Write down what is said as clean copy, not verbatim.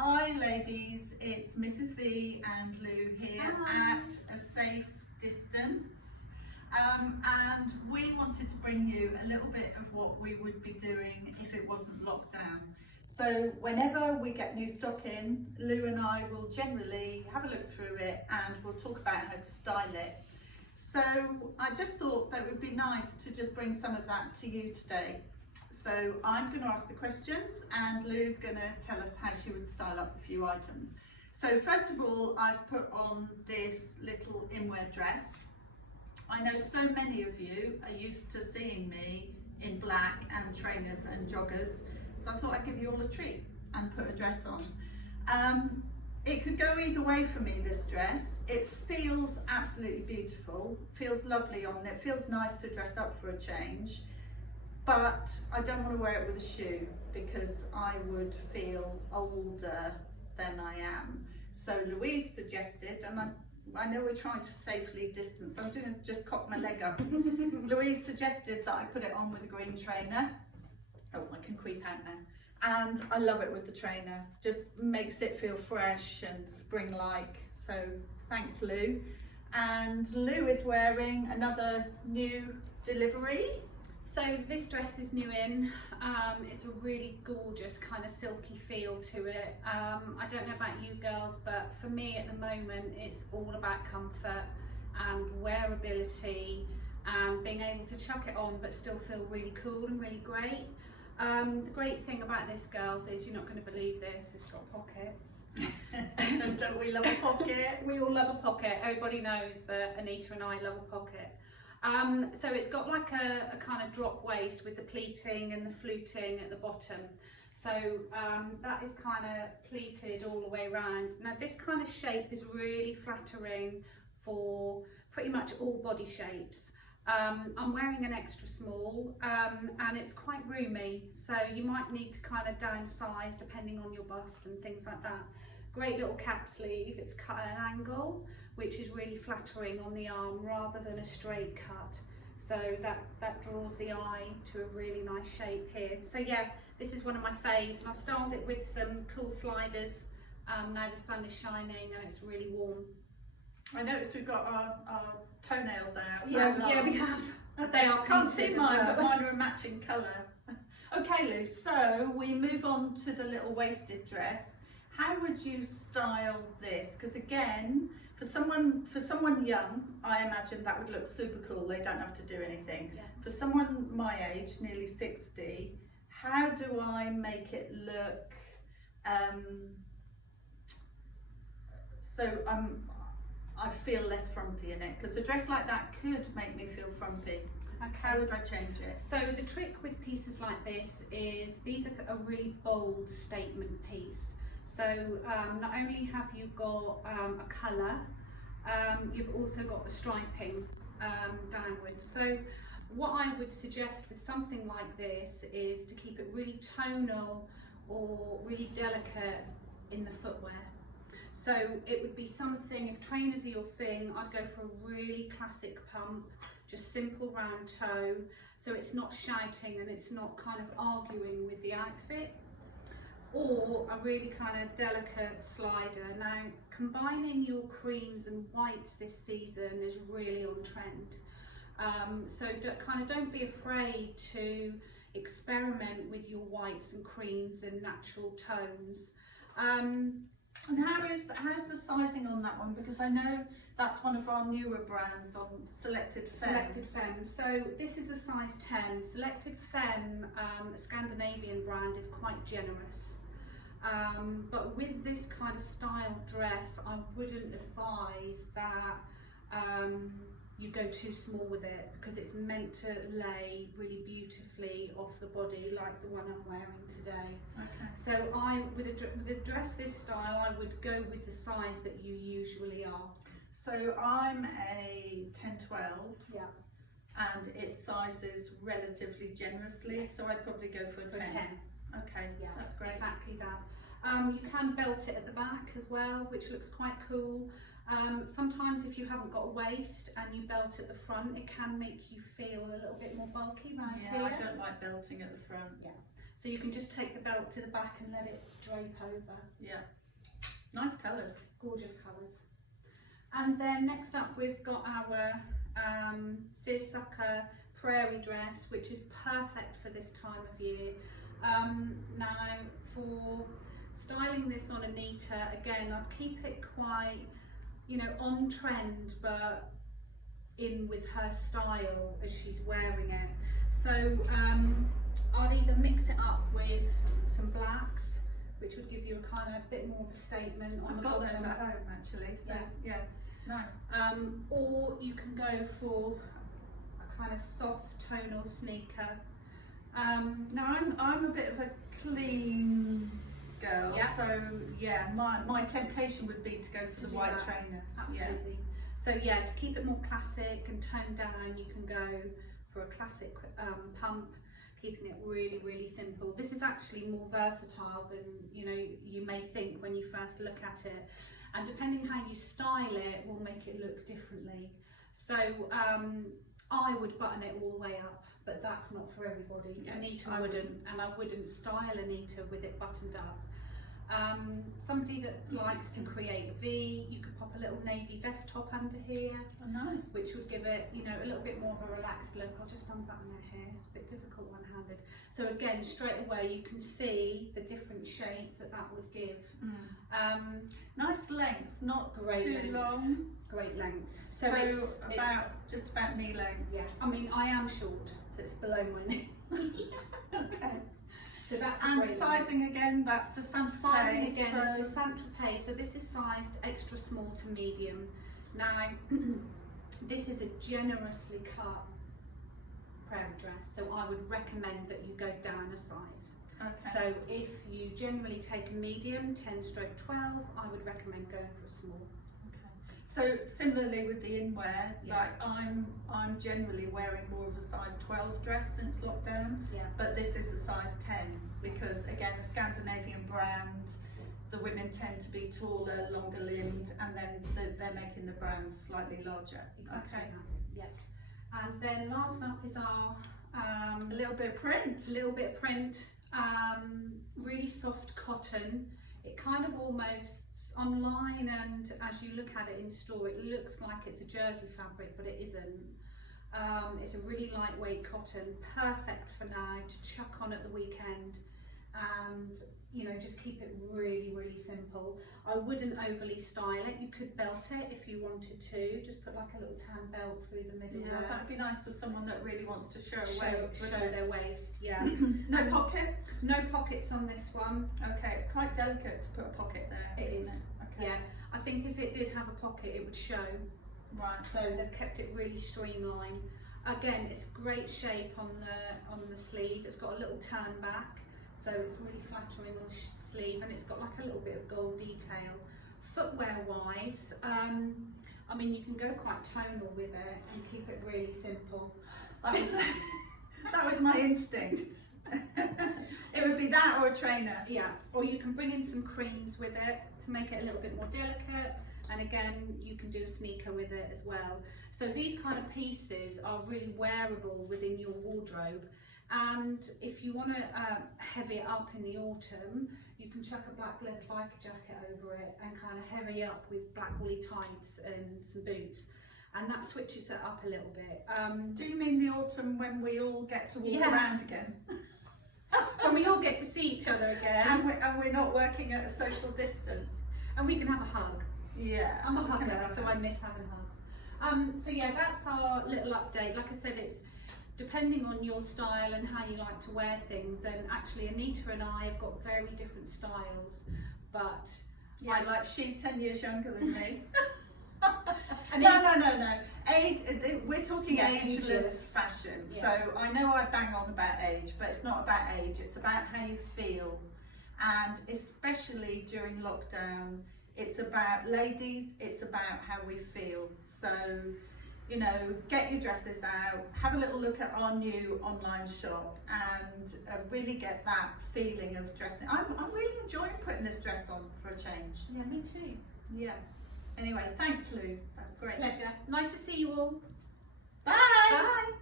Hi ladies, it's Mrs V and Lou here. Hi. At a safe distance, and we wanted to bring you a little bit of what we would be doing if it wasn't locked down. So whenever we get new stock in, Lou and I will generally have a look through it and we'll talk about how to style it. So I just thought that it would be nice to just bring some of that to you today. So I'm going to ask the questions and Lou's going to tell us how she would style up a few items. So first of all, I've put on this little inwear dress. I know so many of you are used to seeing me in black and trainers and joggers, so I thought I'd give you all a treat and put a dress on. It could go either way for me, this dress. It feels absolutely beautiful, feels lovely on it, feels nice to dress up for a change. But I don't want to wear it with a shoe because I would feel older than I am. So Louise suggested, and I know we're trying to safely distance, so I'm going to just cock my leg up. Louise suggested that I put it on with a green trainer. Oh, I can creep out now. And I love it with the trainer. Just makes it feel fresh and spring-like. So thanks, Lou. And Lou is wearing another new delivery. So this dress is new in. It's a really gorgeous kind of silky feel to it. I don't know about you girls, but for me at the moment it's all about comfort and wearability and being able to chuck it on but still feel really cool and really great. The great thing about this, girls, is you're not going to believe this, it's got pockets. Don't we love a pocket? We all love a pocket. Everybody knows that Anita and I love a pocket. So it's got like a kind of drop waist with the pleating and the fluting at the bottom. So that is kind of pleated all the way around. Now this kind of shape is really flattering for pretty much all body shapes. I'm wearing an extra small and it's quite roomy, so you might need to kind of downsize depending on your bust and things like that. Great little cap sleeve, it's cut at an angle, which is really flattering on the arm rather than a straight cut. So that draws the eye to a really nice shape here. So yeah, this is one of my faves, and I've styled it with some cool sliders. Now the sun is shining and it's really warm. I noticed we've got our toenails out. Yeah, we have. They are Can't see painted as mine, well. but mine are a matching colour. Okay, Lou, so we move on to the little waisted dress. How would you style this? Because again, for someone young, I imagine that would look super cool. They don't have to do anything. Yeah. For someone my age, nearly 60, how do I make it look? I feel less frumpy in it, because a dress like that could make me feel frumpy. Okay. How would I change it? So the trick with pieces like this is these are a really bold statement piece. So not only have you got a colour, you've also got the striping downwards. So what I would suggest with something like this is to keep it really tonal or really delicate in the footwear. So it would be something, if trainers are your thing, I'd go for a really classic pump, just simple round toe, so it's not shouting and it's not kind of arguing with the outfit. Or a really kind of delicate slider. Now, combining your creams and whites this season is really on trend. So don't be afraid to experiment with your whites and creams and natural tones. And how's the sizing on that one? Because I know that's one of our newer brands on Selected Femme. Selected Femme. So this is a size 10. Selected Femme, a Scandinavian brand, is quite generous. But with this kind of style dress, I wouldn't advise that you go too small with it, because it's meant to lay really beautifully off the body like the one I'm wearing today. Okay. So with a dress this style, I would go with the size that you usually are. So I'm a 10-12. Yeah. And it sizes relatively generously, Yes. so I'd probably go for a 10. Okay, Yeah, that's great. Exactly that. You can belt it at the back as well, which looks quite cool. Sometimes if you haven't got a waist and you belt at the front, it can make you feel a little bit more bulky right Yeah, here. I don't like belting at the front. Yeah. So you can just take the belt to the back and let it drape over. Yeah. Nice colours. Gorgeous colours. And then next up we've got our seersucker prairie dress, which is perfect for this time of year. Now for styling this on Anita, again, I'd keep it quite, you know, on trend, but in with her style as she's wearing it. So I'd either mix it up with some blacks, which would give you a kind of bit more of a statement on I've the got bottom. those at home actually, so yeah, nice. Or you can go for a kind of soft tonal sneaker. Now I'm a bit of a clean girl, Yeah. so yeah, my temptation would be to go for To the do white that. trainer. Absolutely. So yeah, to keep it more classic and toned down, you can go for a classic pump, keeping it really, really simple. This is actually more versatile than, you know, you may think when you first look at it. And depending how you style it will make it look differently. So I would button it all the way up, but that's not for everybody. Yeah, Anita I wouldn't, and I wouldn't style Anita with it buttoned up. Somebody that likes to create a V, you could pop a little navy vest top under here, Oh, nice. which would give it, you know, a little bit more of a relaxed look. I'll just unbutton it here, it's a bit difficult one-handed. So again, straight away you can see the different shape that that would give. Nice length, not Great too length. long. Great length. So it's just about knee length. yeah, I mean, I am short, so it's below my knee. Okay. So that's a And great length. sizing again, that's a Saint Sizing Tropez, again, so this is Saint Tropez, so this is sized extra small to medium. Now, this is a generously cut prairie dress, so I would recommend that you go down a size. okay. So if you generally take a medium, 10/12, I would recommend going for a small. Okay. So similarly with the inwear, Yeah. like I'm generally wearing more of a size 12 dress since lockdown, Yeah. but this is a size 10 because again a Scandinavian brand, the women tend to be taller, longer limbed, and then they're making the brands slightly larger. Exactly. Okay. Yep. And then last up is our A little bit of print. little bit of print, really soft cotton. It kind of almost online, and as you look at it in store, it looks like it's a jersey fabric, but it isn't. It's a really lightweight cotton, perfect for now to chuck on at the weekend, and you know, just keep it really, really simple. I wouldn't overly style it. You could belt it if you wanted to. Just put like a little tan belt through the middle Yeah, there. that'd be nice for someone that really wants to show a waist. Show wouldn't it? their waist, yeah. No pockets. No pockets on this one. Okay, it's quite delicate to put a pocket there, It isn't is, it? Okay. Yeah. I think if it did have a pocket, it would show. Right. So they've kept it really streamlined. Again, it's great shape on the sleeve. It's got a little turn back, so it's really flattering on the sleeve, and it's got like a little bit of gold detail. Footwear wise, I mean, you can go quite tonal with it and keep it really simple. That was my instinct. It would be that or a trainer. Yeah, or you can bring in some creams with it to make it a little bit more delicate, and again you can do a sneaker with it as well. So these kind of pieces are really wearable within your wardrobe, and if you want to heavy it up in the autumn, you can chuck a black leather biker jacket over it and kind of heavy up with black woolly tights and some boots, and that switches it up a little bit. Do you mean the autumn when we all get to walk Yeah. around again? And we all get to see each other again, And we're not working at a social distance. and we can have a hug. Yeah. I'm a we can hugger, have so a- I miss having hugs. So yeah, that's our little update. Like I said, it's depending on your style and how you like to wear things. And actually, Anita and I have got very different styles, but Yeah, like she's 10 years younger than me. And No. Age, we're talking Yeah, ageless ageless. fashion. Yeah. So I know I bang on about age, but it's not about age. It's about how you feel. And especially during lockdown, it's about ladies, it's about how we feel. So, you know, get your dresses out, have a little look at our new online shop, and really get that feeling of dressing. I'm really enjoying putting this dress on for a change. yeah, me too. Yeah. Anyway, thanks Lou, that's great. Pleasure. Nice to see you all. Bye! Bye.